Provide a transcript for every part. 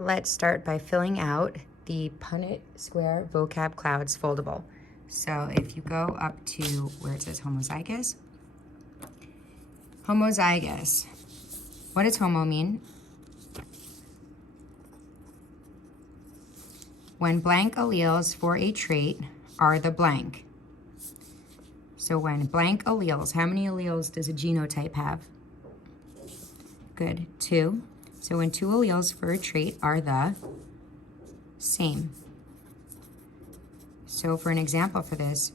Let's start by filling out the Punnett Square Vocab Clouds foldable. So if you go up to where it says homozygous, homozygous, what does homo mean? When blank alleles for a trait are the blank. So when blank alleles, how many alleles does a genotype have? Good, 2. So when 2 alleles for a trait are the same. So for an example for this,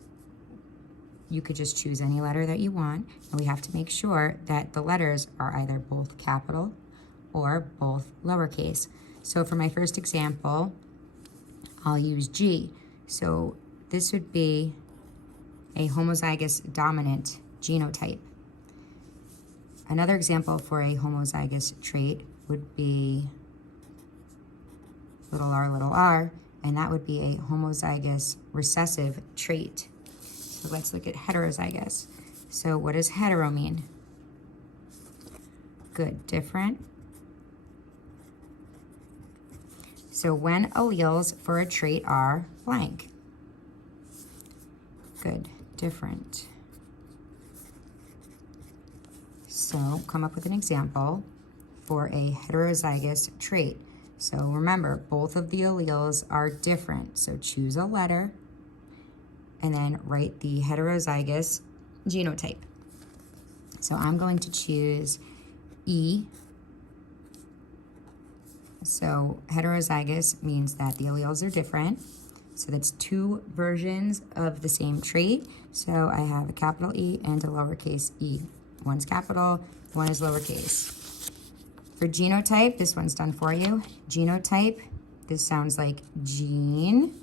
you could just choose any letter that you want, and we have to make sure that the letters are either both capital or both lowercase. So for my first example, I'll use G. So this would be a homozygous dominant genotype. Another example for a homozygous trait would be little r, and that would be a homozygous recessive trait. So let's look at heterozygous. So what does hetero mean? Good, different. So when alleles for a trait are blank. Good, different. So come up with an example for a heterozygous trait. So remember, both of the alleles are different. So choose a letter and then write the heterozygous genotype. So I'm going to choose E. So heterozygous means that the alleles are different. So that's 2 versions of the same trait. So I have a capital E and a lowercase e. One's capital, one is lowercase. For genotype, this one's done for you. Genotype, this sounds like gene.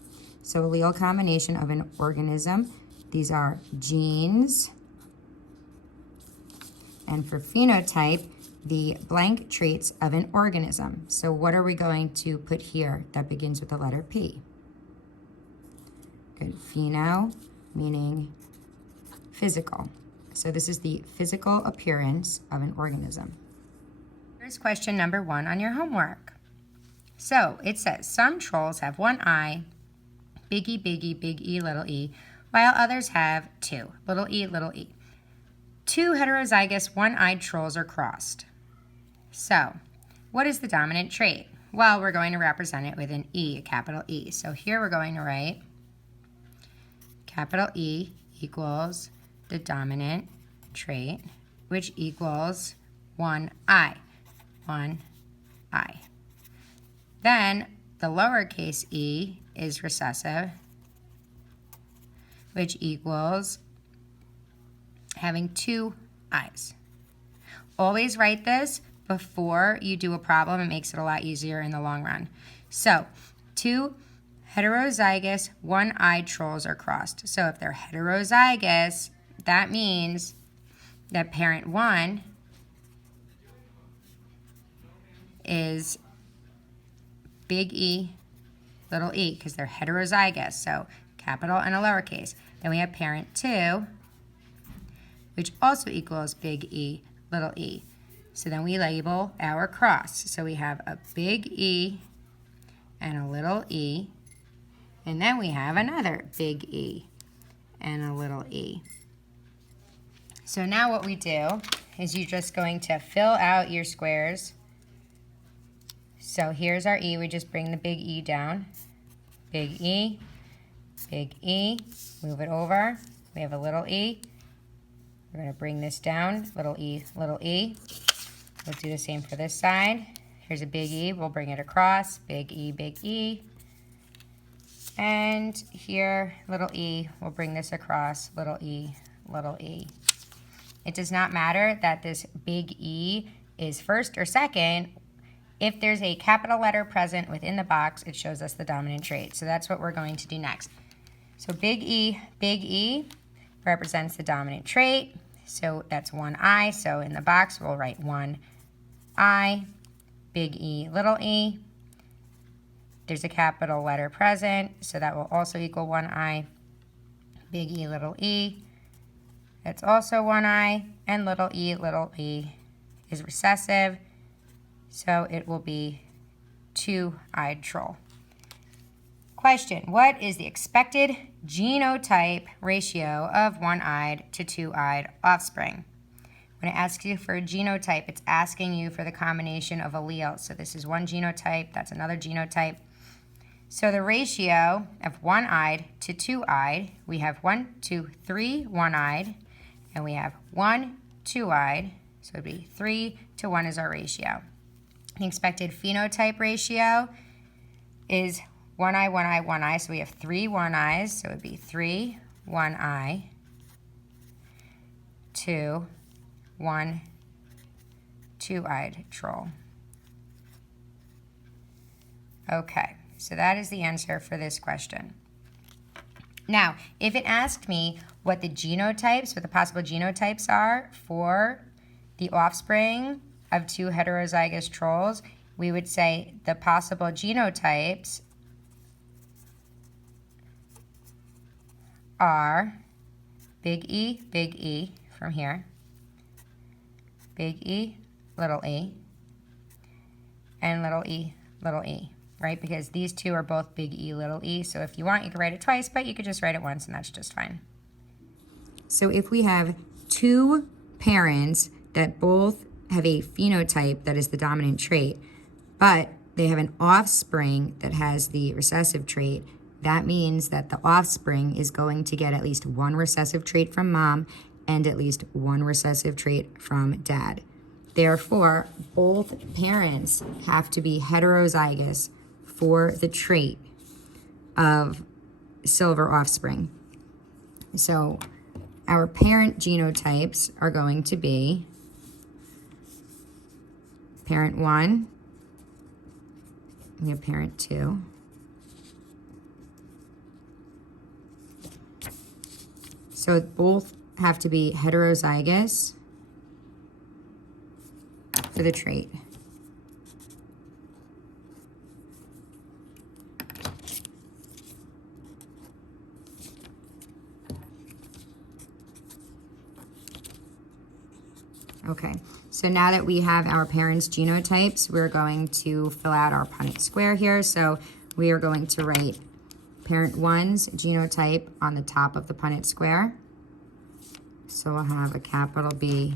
So allele combination of an organism. These are genes. And for phenotype, the blank traits of an organism. So what are we going to put here that begins with the letter P? Good, pheno, meaning physical. So this is the physical appearance of an organism. Here's question number 1 on your homework. So it says, some trolls have 1 eye, big E, big E, little e, while others have 2, little e, little e. 2 heterozygous one-eyed trolls are crossed. So what is the dominant trait? Well, we're going to represent it with an E, a capital E. So here we're going to write capital E equals the dominant trait, which equals 1 eye. 1 eye. Then the lowercase e is recessive, which equals having 2 eyes. Always write this before you do a problem. It makes it a lot easier in the long run. So 2 heterozygous one-eyed trolls are crossed. So if they're heterozygous, that means that parent 1 is big E, little e, because they're heterozygous, so capital and a lowercase. Then we have parent 2, which also equals big E, little e. So then we label our cross. So we have a big E and a little e, and then we have another big E and a little e. So now what we do is you're just going to fill out your squares. So here's our E. We just bring the big E down. Big E, move it over. We have a little e. We're going to bring this down, little e, little e. We'll do the same for this side. Here's a big E. We'll bring it across. Big E, big E. And here, little e. We'll bring this across. Little e, little e. It does not matter that this big E is first or second. If there's a capital letter present within the box, it shows us the dominant trait. So that's what we're going to do next. So big E represents the dominant trait. So that's 1 eye. So in the box, we'll write 1 eye, big E, little e. There's a capital letter present, so that will also equal 1 eye, big E, little e. That's also 1 eye, and little e is recessive, so it will be two-eyed troll. Question, what is the expected genotype ratio of one-eyed to two-eyed offspring? When it asks you for a genotype, it's asking you for the combination of alleles. So this is one genotype, that's another genotype. So the ratio of one-eyed to two-eyed, we have 1, 2, 3 one-eyed, and we have 1 two-eyed, so it would be 3 to 1 is our ratio. The expected phenotype ratio is one eye, one eye, one eye, so we have 3 one-eyes, so it would be 3 one-eye to 1 two-eyed troll. Okay, so that is the answer for this question. Now, if it asked me what the genotypes, what the possible genotypes are for the offspring of two heterozygous trolls, we would say the possible genotypes are big E from here, big E, and little e, right? Because these two are both big E, little e. So if you want, you can write it twice, but you could just write it once, and that's just fine. So if we have two parents that both have a phenotype that is the dominant trait, but they have an offspring that has the recessive trait, that means that the offspring is going to get at least one recessive trait from mom and at least one recessive trait from dad. Therefore, both parents have to be heterozygous for the trait of silver offspring. So our parent genotypes are going to be parent 1, we have parent 2, so both have to be heterozygous for the trait. Okay, so now that we have our parents' genotypes, we're going to fill out our Punnett square here. So we are going to write parent 1's genotype on the top of the Punnett square. So we'll have a capital B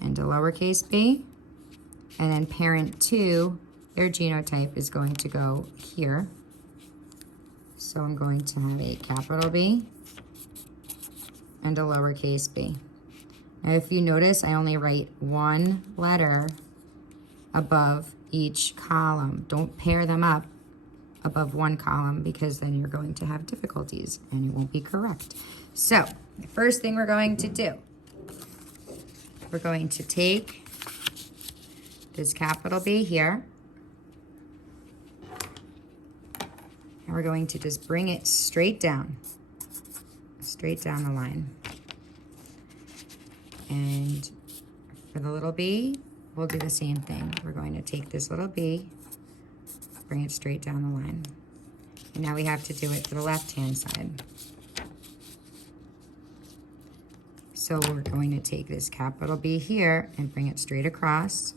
and a lowercase b. And then parent 2, their genotype is going to go here. So I'm going to have a capital B and a lowercase b. Now if you notice, I only write one letter above each column. Don't pair them up above one column because then you're going to have difficulties and it won't be correct. So the first thing we're going to do, we're going to take this capital B here, and we're going to just bring it straight down the line. And for the little b, we'll do the same thing. We're going to take this little b, bring it straight down the line. And now we have to do it to the left-hand side. So we're going to take this capital B here and bring it straight across.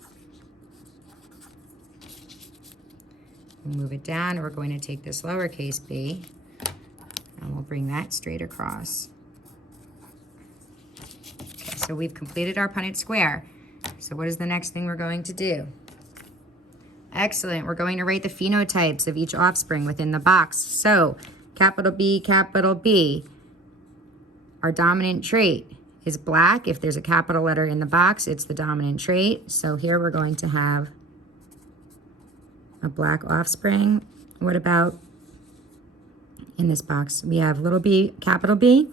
We'll move it down, and we're going to take this lowercase b, and we'll bring that straight across. So we've completed our Punnett square. So what is the next thing we're going to do? Excellent. We're going to write the phenotypes of each offspring within the box. So capital B, our dominant trait is black. If there's a capital letter in the box, it's the dominant trait. So here we're going to have a black offspring. What about in this box? We have little b, capital B.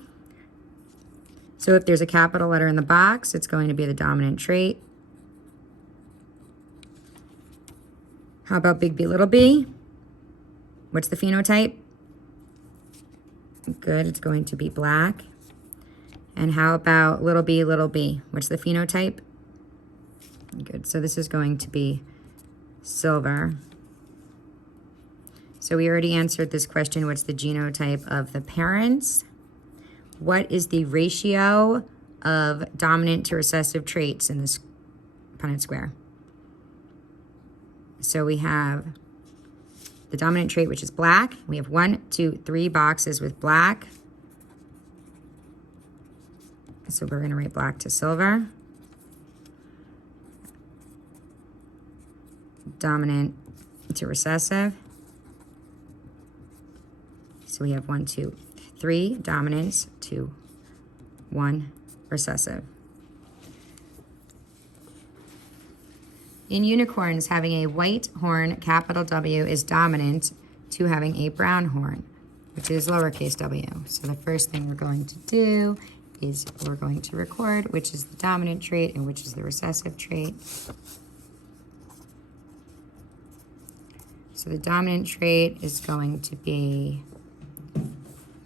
So if there's a capital letter in the box, it's going to be the dominant trait. How about big B, little b? What's the phenotype? Good, it's going to be black. And how about little b, what's the phenotype? Good, so this is going to be silver. So we already answered this question, what's the genotype of the parents? What is the ratio of dominant to recessive traits in this Punnett square? So we have the dominant trait, which is black. We have 1, 2, 3 boxes with black. So we're going to write black to silver. Dominant to recessive. So we have 1, 2, 3 dominants to 1 recessive. In unicorns, having a white horn, capital W, is dominant to having a brown horn, which is lowercase w. So the first thing we're going to do is we're going to record which is the dominant trait and which is the recessive trait. So the dominant trait is going to be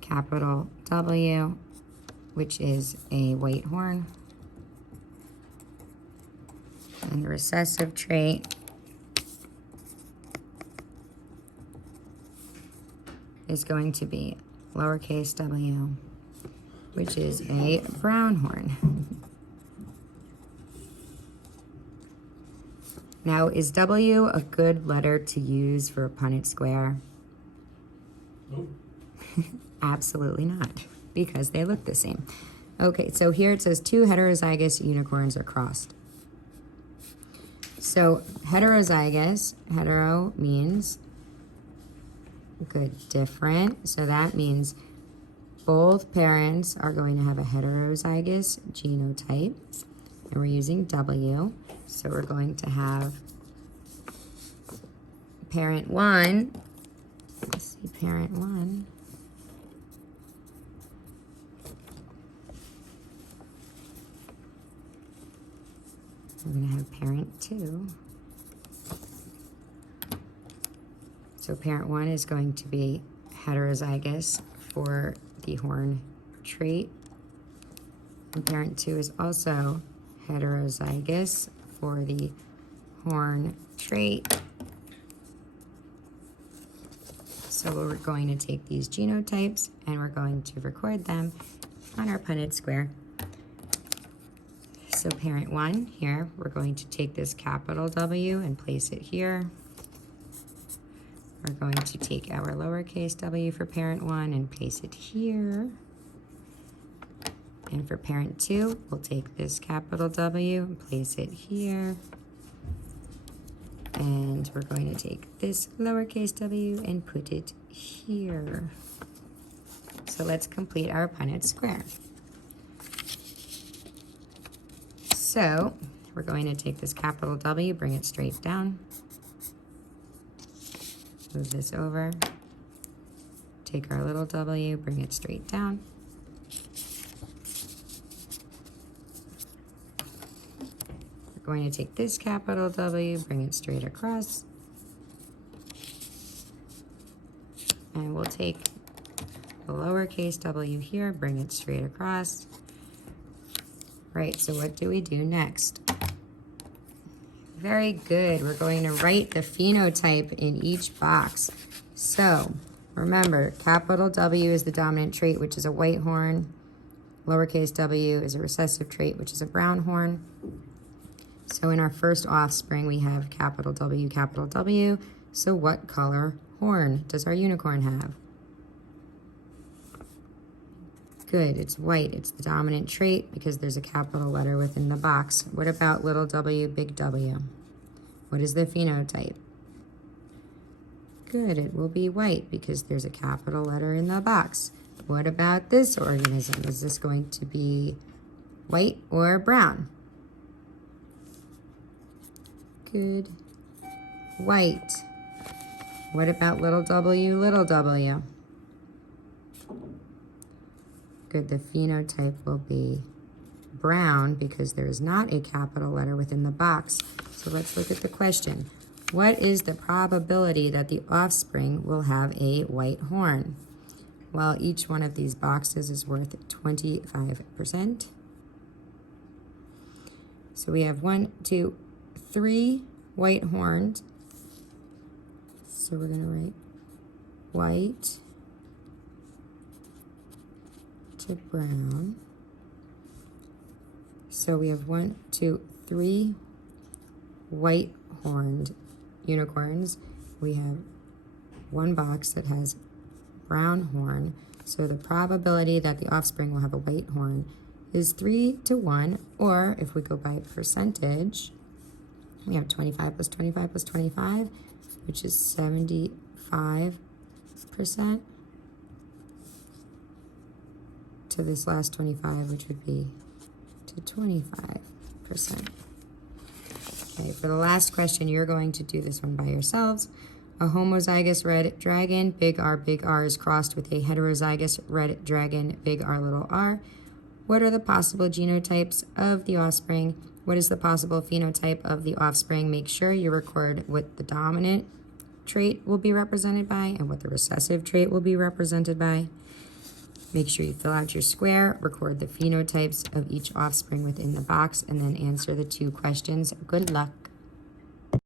capital W, which is a white horn. And the recessive trait is going to be lowercase w, which is a brown horn. Now, is W a good letter to use for a Punnett square? Nope. Absolutely not, because they look the same. Okay, so here it says 2 heterozygous unicorns are crossed. So heterozygous, hetero means good, different. So that means both parents are going to have a heterozygous genotype. And we're using W. So we're going to have parent 1. Let's see, parent 1. We're going to have parent 2. So parent 1 is going to be heterozygous for the horn trait. And parent 2 is also heterozygous for the horn trait. So we're going to take these genotypes and we're going to record them on our Punnett square. So parent 1 here, we're going to take this capital W and place it here. We're going to take our lowercase w for parent 1 and place it here. And for parent 2, we'll take this capital W and place it here. And we're going to take this lowercase w and put it here. So let's complete our Punnett square. So we're going to take this capital W, bring it straight down. Move this over. Take our little w, bring it straight down. We're going to take this capital W, bring it straight across. And we'll take the lowercase w here, bring it straight across. Right, so what do we do next? Very good. We're going to write the phenotype in each box. So remember, capital W is the dominant trait, which is a white horn. Lowercase w is a recessive trait, which is a brown horn. So in our first offspring, we have capital W, capital W. So what color horn does our unicorn have? Good, it's white. It's the dominant trait because there's a capital letter within the box. What about little w, big W? What is the phenotype? Good, it will be white because there's a capital letter in the box. What about this organism? Is this going to be white or brown? Good, white. What about little w, little w? Good, the phenotype will be brown because there is not a capital letter within the box. So let's look at the question. What is the probability that the offspring will have a white horn? Well, each one of these boxes is worth 25%. So we have 1, 2, 3 white horns. So we're going to write white to brown. So we have 1, 2, 3 white horned unicorns. We have one box that has brown horn. So the probability that the offspring will have a white horn is 3 to 1. Or if we go by percentage, we have 25 plus 25 plus 25, which is 75%, to this last 25, which would be to 25%. Okay, for the last question, you're going to do this one by yourselves. A homozygous red dragon, big R, is crossed with a heterozygous red dragon, big R, little r. What are the possible genotypes of the offspring? What is the possible phenotype of the offspring? Make sure you record what the dominant trait will be represented by and what the recessive trait will be represented by. Make sure you fill out your square, record the phenotypes of each offspring within the box, and then answer the 2 questions. Good luck.